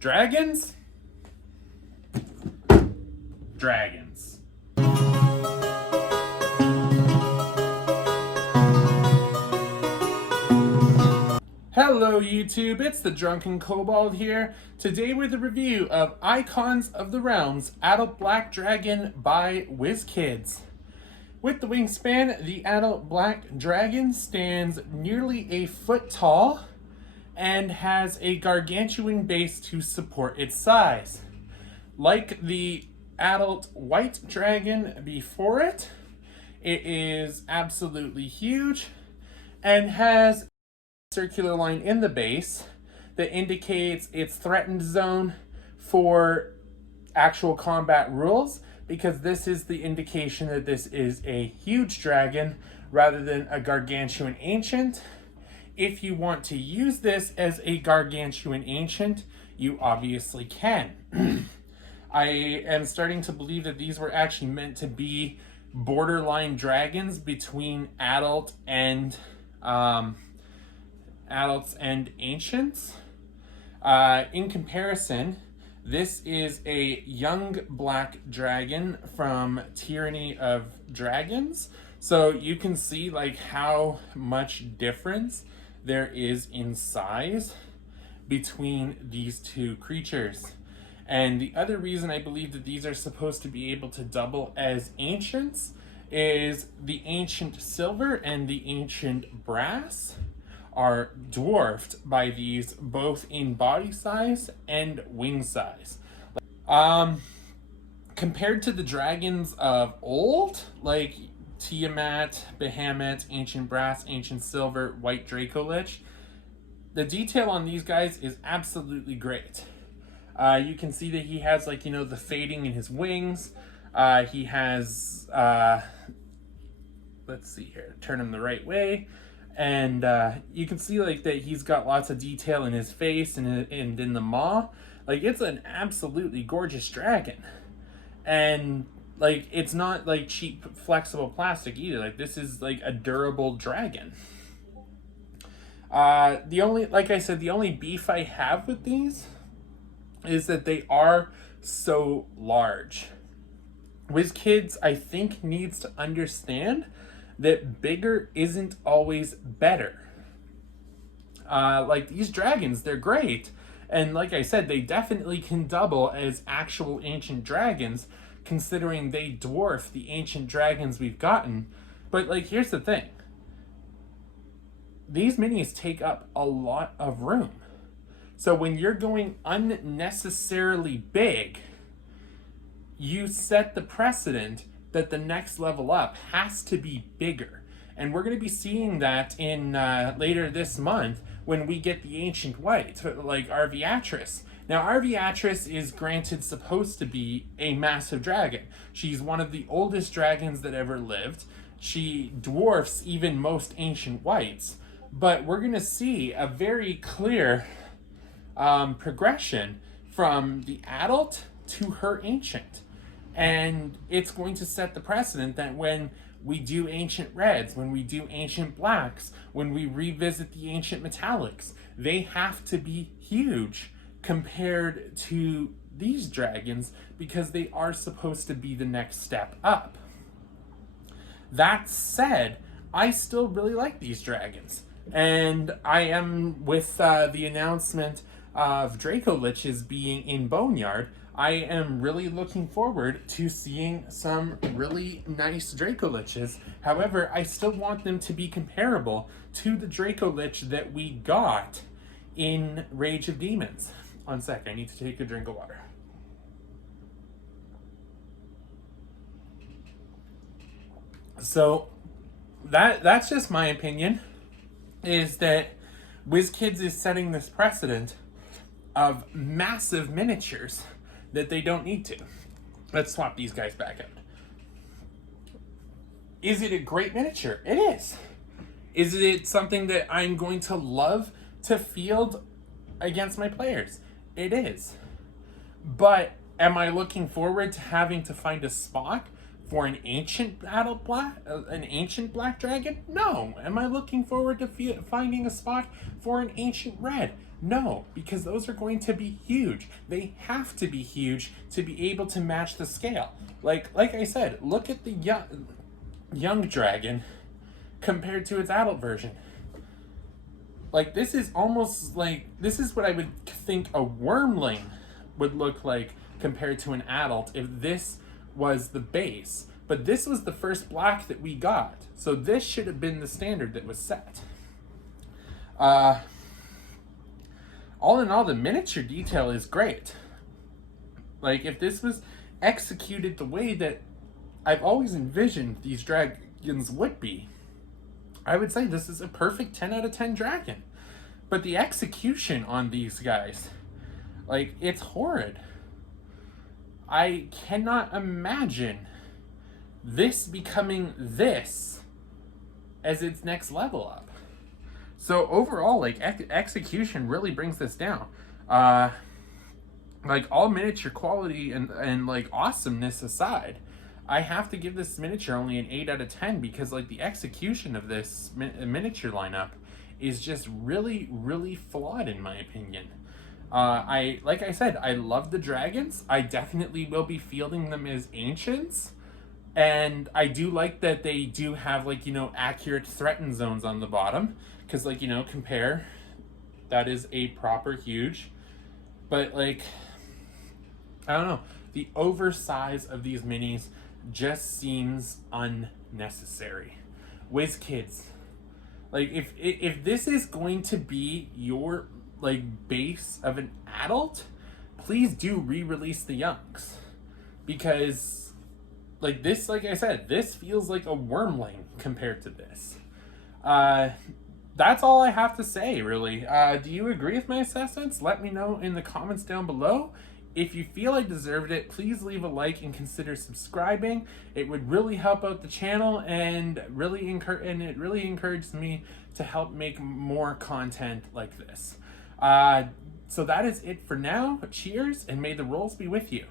Dragons? Dragons. Hello YouTube, it's the Drunken Kobold here, today with a review of Icons of the Realms Adult Black Dragon by WizKids. With the wingspan, the adult black dragon stands nearly a foot tall and has a gargantuan base to support its size. Like the adult white dragon before it, it is absolutely huge and has a circular line in the base that indicates its threatened zone for actual combat rules, because this is the indication that this is a huge dragon rather than a gargantuan ancient. If you want to use this as a gargantuan ancient, you obviously can. I am starting to believe that these were actually meant to be borderline dragons between adults and ancients. In comparison, this is a young black dragon from Tyranny of Dragons. So you can see like how much difference there is in size between these two creatures. And the other reason I believe that these are supposed to be able to double as ancients is the ancient silver and the ancient brass are dwarfed by these both in body size and wing size. Compared to the dragons of old, like Tiamat, Bahamut, Ancient Brass, Ancient Silver, White Dracolich, the detail on these guys is absolutely great. You can see that he has like, the fading in his wings. He has, let's see here, turn him the right way. And you can see like that he's got lots of detail in his face and in the maw. Like, it's an absolutely gorgeous dragon. And like, it's not like cheap flexible plastic either. Like, this is like a durable dragon. Like I said, the only beef I have with these is that they are so large. WizKids, I think, needs to understand that bigger isn't always better. Like these dragons, they're great. And like I said, they definitely can double as actual ancient dragons, considering they dwarf the ancient dragons we've gotten. But like, here's the thing. These minis take up a lot of room. So when you're going unnecessarily big, you set the precedent that the next level up has to be bigger. And we're going to be seeing that in later this month when we get the Ancient White, like Arviatris. Now, Arviatris is granted supposed to be a massive dragon. She's one of the oldest dragons that ever lived. She dwarfs even most Ancient Whites. But we're going to see a very clear progression from the adult to her ancient. And it's going to set the precedent that when we do ancient reds, when we do ancient blacks, when we revisit the ancient metallics, they have to be huge compared to these dragons, because they are supposed to be the next step up. That said, I still really like these dragons. And I am, with the announcement of Dracoliches being in Boneyard, I am really looking forward to seeing some really nice Dracoliches. However, I still want them to be comparable to the Dracolich that we got in Rage of Demons. One sec, I need to take a drink of water. So that's just my opinion, is that WizKids is setting this precedent of massive miniatures that they don't need to. Let's swap these guys back out. Is it a great miniature? It is. Is it something that I'm going to love to field against my players? It is. But am I looking forward to having to find a spot For an ancient black dragon? No. Am I looking forward to finding a spot for an ancient red? No, because those are going to be huge. They have to be huge to be able to match the scale. Like I said, look at the young dragon compared to its adult version. Like, this is almost like, this is what I would think a wormling would look like compared to an adult if this was the base. But this was the first black that we got. So this should have been the standard that was set. All in all, the miniature detail is great. Like, if this was executed the way that I've always envisioned these dragons would be, I would say this is a perfect 10 out of 10 dragon. But the execution on these guys, like, it's horrid. I cannot imagine this becoming this as its next level up. So overall, like, execution really brings this down. Like, all miniature quality and like awesomeness aside, I have to give this miniature only an 8 out of 10 because, like, the execution of this miniature lineup is just really, really flawed in my opinion. Like I said, I love the dragons. I definitely will be fielding them as ancients. And I do like that they do have, like, you know, accurate threaten zones on the bottom. Because, like, you know, compare, that is a proper huge. But, like, I don't know. The oversize of these minis just seems unnecessary. WizKids, like, if this is going to be your, like, base of an adult, please do re-release the youngs. Because, like, this, like I said, this feels like a wormling compared to this. That's all I have to say, really. Do you agree with my assessments? Let me know in the comments down below. If you feel I deserved it, please leave a like and consider subscribing. It would really help out the channel and it really encourages me to help make more content like this. So that is it for now. Cheers, and may the rolls be with you.